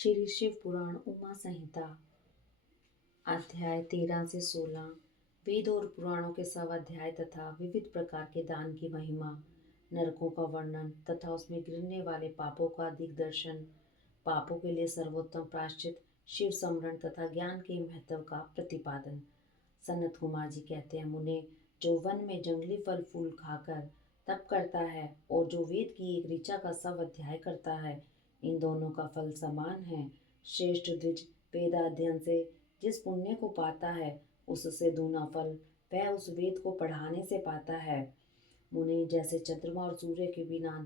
श्री शिव पुराण उमा संहिता अध्याय 13 से 16। वेद और पुराणों के सब अध्याय तथा विविध प्रकार के दान की महिमा, नरकों का वर्णन तथा उसमें गिरने वाले पापों का दिग्दर्शन, पापों के लिए सर्वोत्तम प्रायश्चित, शिव स्मरण तथा ज्ञान के महत्व का प्रतिपादन। सनत कुमार जी कहते हैं, मुने, जो वन में जंगली फल फूल खाकर तप करता है और जो वेद की एक ऋचा का सब अध्याय करता है, इन दोनों का फल समान है। श्रेष्ठ द्विज, वेदाध्ययन से जिस पुण्य को पाता है उससे दूना फल वह उस वेद को पढ़ाने से पाता है। मुने, जैसे चंद्रमा और सूर्य के बिना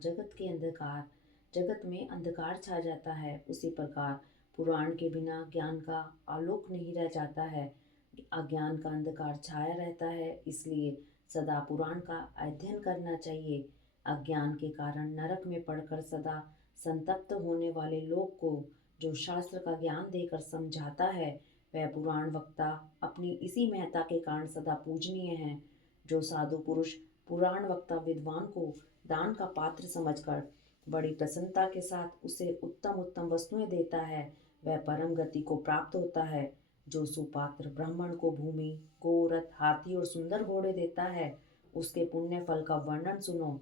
जगत में अंधकार छा जाता है, उसी प्रकार पुराण के बिना ज्ञान का आलोक नहीं रह जाता है, अज्ञान का अंधकार छाया रहता है। इसलिए सदा पुराण का अध्ययन करना चाहिए। अज्ञान के कारण नरक में पड़कर सदा संतप्त होने वाले लोग को जो शास्त्र का ज्ञान देकर समझाता है, वह पुराण वक्ता अपनी इसी महत्ता के कारण सदा पूजनीय है। जो साधु पुरुष पुराण वक्ता विद्वान को दान का पात्र समझकर बड़ी प्रसन्नता के साथ उसे उत्तम उत्तम वस्तुएं देता है, वह परम गति को प्राप्त होता है। जो सुपात्र ब्राह्मण को भूमि, गोरथ, हाथी और सुंदर घोड़े देता है, उसके पुण्य फल का वर्णन सुनो।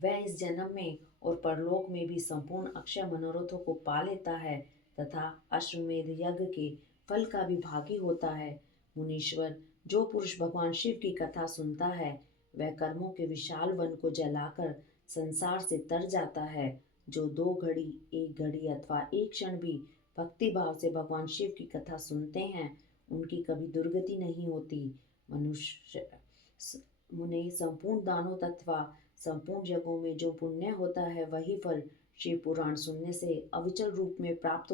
वह इस जन्म में और परलोक में भी संपूर्ण अक्षय मनोरथों को पा लेता है तथा अश्वमेध यज्ञ के फल का भी भागी होता है। मुनीश्वर, जो पुरुष भगवान शिव की कथा सुनता है, वह कर्मों के विशाल वन को जलाकर संसार से तर जाता है। जो 2 घड़ी, 1 घड़ी अथवा 1 क्षण भी भक्ति भाव से भगवान शिव की कथा सुनते हैं, उनकी कभी दुर्गति नहीं होती। मनुष्य मुने, संपूर्ण दानों तथा संपूर्ण जगहों में जो पुण्य होता है, वही फल शिव पुराण सुनने से अविचल रूप में प्राप्त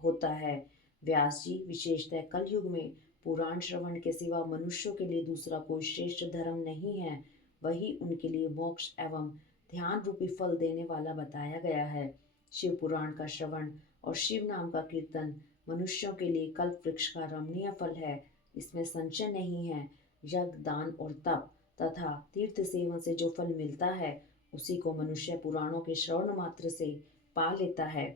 होता है। व्यास जी, विशेषतः कलयुग में पुराण श्रवण के सिवा मनुष्यों के लिए दूसरा कोई श्रेष्ठ धर्म नहीं है। वही उनके लिए मोक्ष एवं ध्यान रूपी फल देने वाला बताया गया है। शिव पुराण का श्रवण और शिव नाम का कीर्तन मनुष्यों के लिए कल्प वृक्ष का रमणीय फल है, इसमें संशय नहीं है। यज्ञ, दान और तप तथा तीर्थ सेवन से जो फल मिलता है, उसी को मनुष्य पुराणों के श्रवण मात्र से पा लेता है।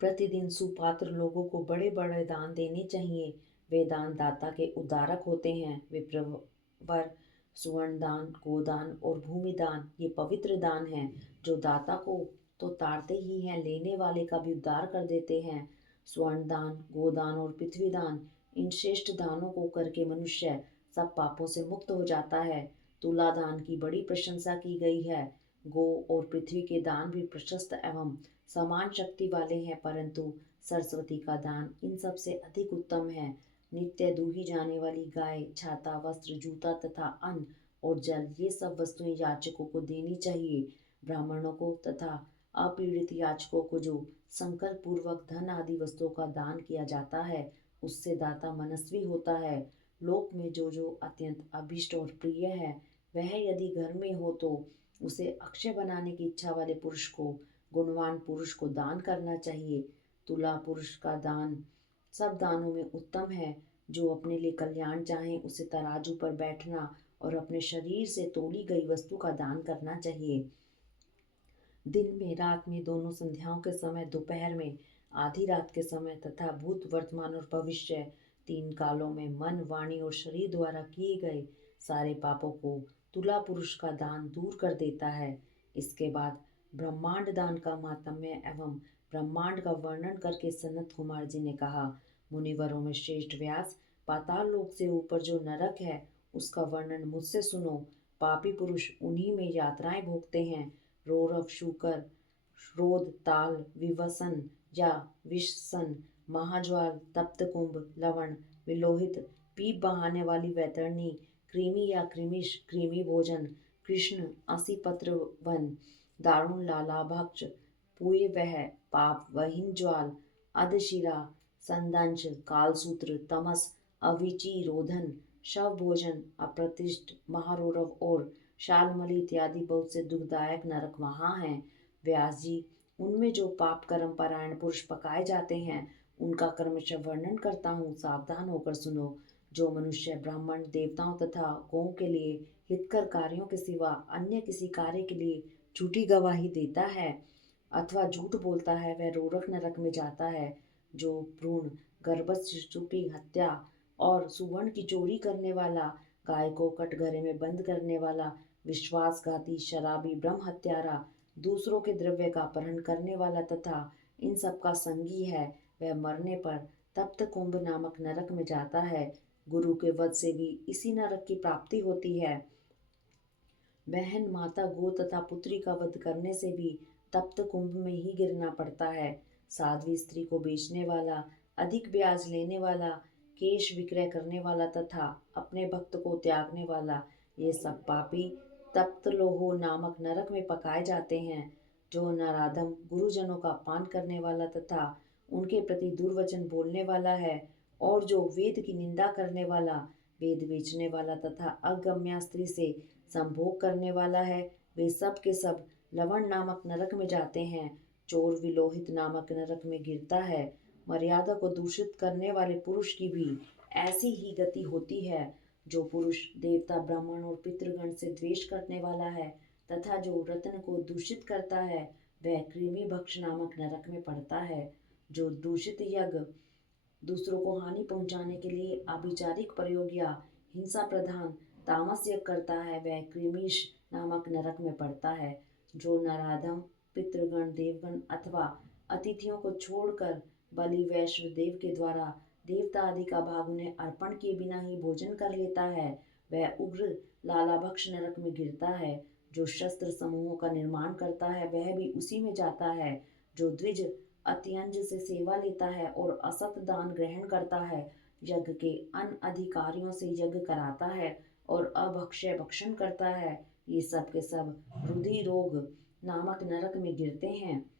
प्रतिदिन सुपात्र लोगों को बड़े बड़े दान देने चाहिए। वे दान दाता के उद्धारक होते हैं। विप्रवर, सुवर्ण दान, गोदान और भूमि दान ये पवित्र दान हैं, जो दाता को तो तारते ही हैं, लेने वाले का भी उद्धार कर देते हैं। स्वर्ण दान, गोदान और पृथ्वी दान, इन श्रेष्ठ दानों को करके मनुष्य सब पापों से मुक्त हो जाता है। तुला दान की बड़ी प्रशंसा की गई है। गो और पृथ्वी के दान भी प्रशस्त एवं समान शक्ति वाले हैं, परंतु सरस्वती का दान इन सब से अधिक उत्तम है। नित्य दूही जाने वाली गाय, छाता, वस्त्र, जूता तथा अन्न और जल, ये सब वस्तुएं याचकों को देनी चाहिए। ब्राह्मणों को तथा अपीड़ित याचकों को जो संकल्प पूर्वक धन आदि वस्तुओं का दान किया जाता है, उससे दाता मनस्वी होता है। लोक में जो जो अत्यंत अभिष्ट और प्रिय है, वह यदि घर में हो तो उसे अक्षय बनाने की इच्छा वाले पुरुष को, गुणवान पुरुष को दान करना चाहिए। तुला पुरुष का दान सब दानों में उत्तम है। जो अपने लिए कल्याण चाहे, उसे तराजू पर बैठना और अपने शरीर से तोली गई वस्तु का दान करना चाहिए। दिन में, रात में, दोनों संध्याओं के समय, दोपहर में, आधी रात के समय तथा भूत, वर्तमान और भविष्य, 3 कालों में मन, वाणी और शरीर द्वारा किए गए सारे पापों को तुला पुरुष का दान दूर कर देता है। इसके बाद ब्रह्मांड दान का माहात्म्य एवं ब्रह्मांड का वर्णन करके सनत कुमार जी ने कहा, मुनिवरों में श्रेष्ठ व्यास, पाताल लोक से ऊपर जो नरक है, उसका वर्णन मुझसे सुनो। पापी पुरुष उन्हीं में यात्राएं भोगते हैं। रौरव, शूकर, रोध, ताल, विवसन या विषसन, महाज्वाल, तप्त कुंभ, लवण, विलोहित, पीप बहाने वाली वैतरणी, कृमि या कृमिश, कृमि भोजन, कृष्ण, असी पत्र वन, दारुण लाला भक्ष, पुए वह, पाप वहीन ज्वाल, अधशिरा, संदंश, कालसूत्र, तमस, अविची, रोधन, शव भोजन, अप्रतिष्ठ, महारौरव और शालमली इत्यादि बहुत से दुखदायक नरक वहाँ हैं। व्यास जी, उनमें जो पाप कर्म परायण पुरुष पकाए जाते हैं, उनका क्रमशः वर्णन करता हूँ, सावधान होकर सुनो। जो मनुष्य ब्राह्मण, देवताओं तथा गौों के लिए हितकर कार्यों के सिवा अन्य किसी कार्य के लिए झूठी गवाही देता है, अथवा झूठ बोलता है वह रोरक नरक में जाता है। जो भ्रूण गर्भस्थ शिशु की हत्या और सुवर्ण की चोरी करने वाला, गाय को कटघरे में बंद करने वाला, विश्वासघाती, शराबी, ब्रह्म हत्यारा, दूसरों के द्रव्य का अपहरण करने वाला तथा इन सब का संगी है, वह मरने पर तप्त कुंभ नामक नरक में जाता है। गुरु के वध से भी इसी नरक की प्राप्ति होती है। बहन, माता, गो तथा पुत्री का वध करने से भी तप्त कुंभ में ही गिरना पड़ता है। साध्वी स्त्री को बेचने वाला, अधिक ब्याज लेने वाला, केश विक्रय करने वाला तथा अपने भक्त को त्यागने वाला, ये सब पापी तप्त लोहो नामक नरक में पकाए जाते हैं। जो नराधम गुरुजनों का अपमान करने वाला तथा उनके प्रति दुर्वचन बोलने वाला है, और जो वेद की निंदा करने वाला, वेद बेचने वाला तथा अगम्या स्त्री से संभोग करने वाला है, वे सब के सब लवण नामक नरक में जाते हैं। चोर विलोहित नामक नरक में गिरता है। मर्यादा को दूषित करने वाले पुरुष की भी ऐसी ही गति होती है। जो पुरुष देवता, ब्राह्मण और पितृगण से द्वेष करने वाला है तथा जो रत्न को दूषित करता है, वह कृमि भक्ष नामक नरक में पड़ता है। जो दूषित यज्ञ, दूसरों को हानि पहुंचाने के लिए आभिचारिक प्रयोग या हिंसा प्रधान तामस यज्ञ करता है, वह कृमीश नामक नरक में पड़ता है। जो नराधम पितृगण, देवगण अथवा अतिथियों को छोड़कर बलि वैश्व देव के द्वारा देवता आदि का भाग उन्हें अर्पण किए बिना ही भोजन कर लेता है, वह उग्र लालाभक्ष नरक में गिरता है। जो शस्त्र समूहों का निर्माण करता है, वह भी उसी में जाता है। जो द्विज अत्यंज से सेवा लेता है और असत दान ग्रहण करता है, यज्ञ के अनधिकारियों से यज्ञ कराता है और अभक्ष्य भक्षण करता है, ये सब के सब रुधि रोग नामक नरक में गिरते हैं।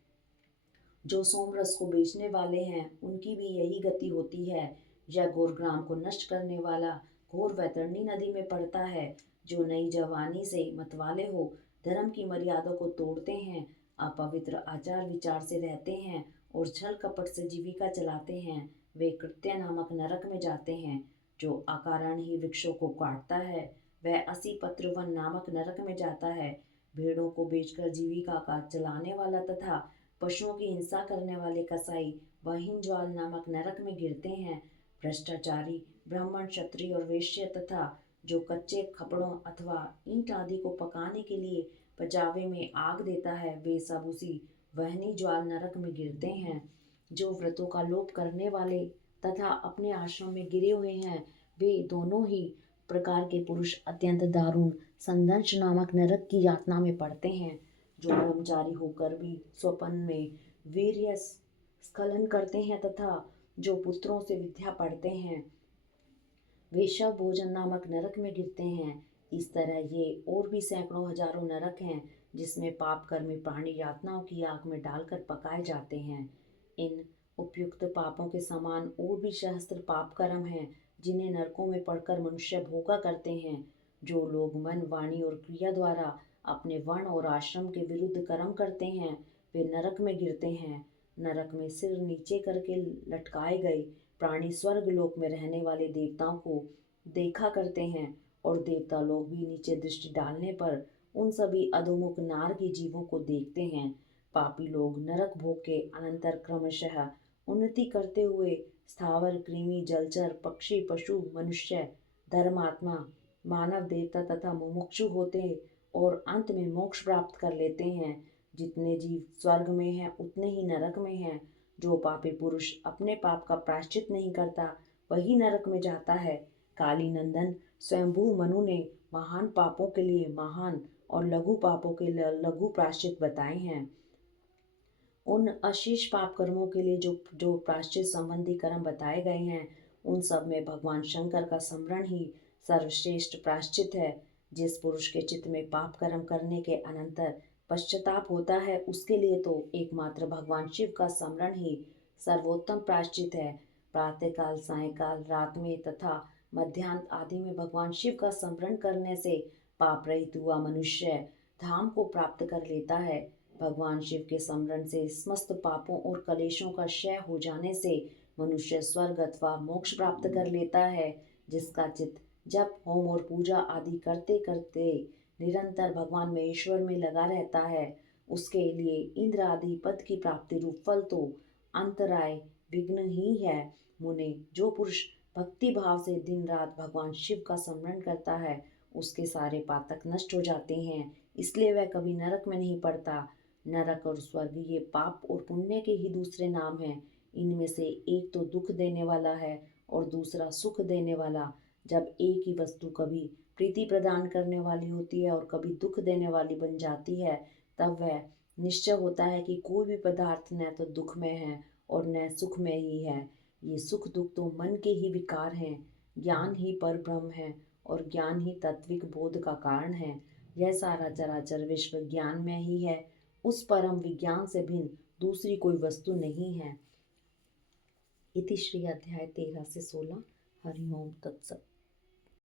जो सोमरस को बेचने वाले हैं, उनकी भी यही गति होती है। यज्ञ और ग्राम को नष्ट करने वाला घोर वैतरणी नदी में पड़ता है। जो नई जवानी से मतवाले हो, धर्म की मर्यादा को तोड़ते हैं, अपवित्र आचार विचार से रहते हैं और छल कपट से जीविका चलाते हैं, वे कृत्य नामक नरक में जाते हैं। जो अकारण ही वृक्षों को काटता है, वह असी पत्र वन नामक नरक में जाता है। भेड़ों को बेचकर जीविका का चलाने वाला तथा पशुओं की हिंसा करने वाले कसाई वहीन ज्वाल नामक नरक में गिरते हैं। भ्रष्टाचारी ब्राह्मण, क्षत्रिय और वैश्य तथा जो कच्चे खपड़ों अथवा ईंट आदि को पकाने के लिए पजावे में आग देता है, वे सब उसी वहनी ज्वाल नरक में गिरते हैं। जो व्रतों का लोप करने वाले तथा अपने आश्रम में गिरे हुए हैं, वे दोनों ही प्रकार के पुरुष अत्यंत दारुण संदंश नामक नरक की यातना में पड़ते हैं। जो ब्रह्मचारी होकर भी स्वपन में वीर्य स्खलन करते हैं तथा जो पुत्रों से विद्या पढ़ते हैं, वे शव भोजन नामक नरक में गिरते हैं। इस तरह ये और भी सैकड़ों हजारों नरक हैं, जिसमें पाप कर्मी प्राणी यातनाओं की आग में डालकर पकाए जाते हैं। इन उपयुक्त पापों के समान और भी सहस्त्र पाप कर्म हैं, जिन्हें नरकों में पड़कर मनुष्य भोगा करते हैं। जो लोग मन, वाणी और क्रिया द्वारा अपने वर्ण और आश्रम के विरुद्ध कर्म करते हैं, वे नरक में गिरते हैं। नरक में सिर नीचे करके लटकाए गए प्राणी स्वर्ग लोक में रहने वाले देवताओं को देखा करते हैं और देवता लोग भी नीचे दृष्टि डालने पर उन सभी अधोमुख नारकी जीवों को देखते हैं। पापी लोग नरक भोग के अनंतर क्रमशः उन्नति करते हुए स्थावर, कृमि, जलचर, पक्षी, पशु, मनुष्य, धर्मात्मा, मानव, देवता तथा मुमुक्षु होते और अंत में मोक्ष प्राप्त कर लेते हैं। जितने जीव स्वर्ग में हैं, उतने ही नरक में हैं। जो पापी पुरुष अपने पाप का प्रायश्चित नहीं करता, वही नरक में जाता है। काली नंदन स्वयंभू मनु ने महान पापों के लिए महान और लघु पापों के लिए लघु प्रायश्चित बताए हैं। उन अशेष पाप कर्मों के लिए जो जो प्रायश्चित संबंधी कर्म बताए गए हैं, उन सब में भगवान शंकर का स्मरण ही सर्वश्रेष्ठ प्रायश्चित है। जिस पुरुष के चित्त में पाप कर्म करने के अनंतर पश्चाताप होता है, उसके लिए तो एकमात्र भगवान शिव का स्मरण ही सर्वोत्तम प्रायश्चित है। प्रातःकाल, सायंकाल, रात में तथा मध्याह्न आदि में भगवान शिव का स्मरण करने से पाप रहित हुआ मनुष्य धाम को प्राप्त कर लेता है। भगवान शिव के स्मरण से समस्त पापों और कलेशों का क्षय हो जाने से मनुष्य स्वर्ग अथवा मोक्ष प्राप्त कर लेता है। जिसका चित्त जप, होम और पूजा आदि करते करते निरंतर भगवान महेश्वर में लगा रहता है, उसके लिए इंद्र आदि पद की प्राप्ति रूप फल तो अंतराय विघ्न ही है। मुने, जो पुरुष भक्ति भाव से दिन रात भगवान शिव का स्मरण करता है उसके सारे पातक नष्ट हो जाते हैं, इसलिए वह कभी नरक में नहीं पड़ता। नरक और स्वर्ग ये पाप और पुण्य के ही दूसरे नाम हैं। इनमें से एक तो दुख देने वाला है और दूसरा सुख देने वाला। जब एक ही वस्तु कभी प्रीति प्रदान करने वाली होती है और कभी दुख देने वाली बन जाती है, तब वह निश्चय होता है कि कोई भी पदार्थ न तो दुख में है और न सुख में ही है। ये सुख दुख तो मन के ही विकार हैं। ज्ञान ही पर ब्रह्म है और ज्ञान ही तात्विक बोध का कारण है। यह सारा चराचर विश्व ज्ञान में ही है। उस परम विज्ञान से भिन्न दूसरी कोई वस्तु नहीं है। इति श्री अध्याय 13 से 16। हरि ओम तत्सत।